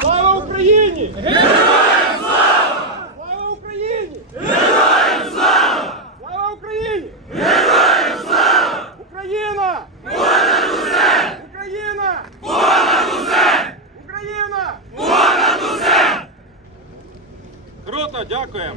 слава Україні! Героям слава! Слава Україні! Героям слава! Слава Україні! Героям слава! Україна! Понад усе! Україна! Понад усе! Україна! Понад усе! Круто, дякуємо!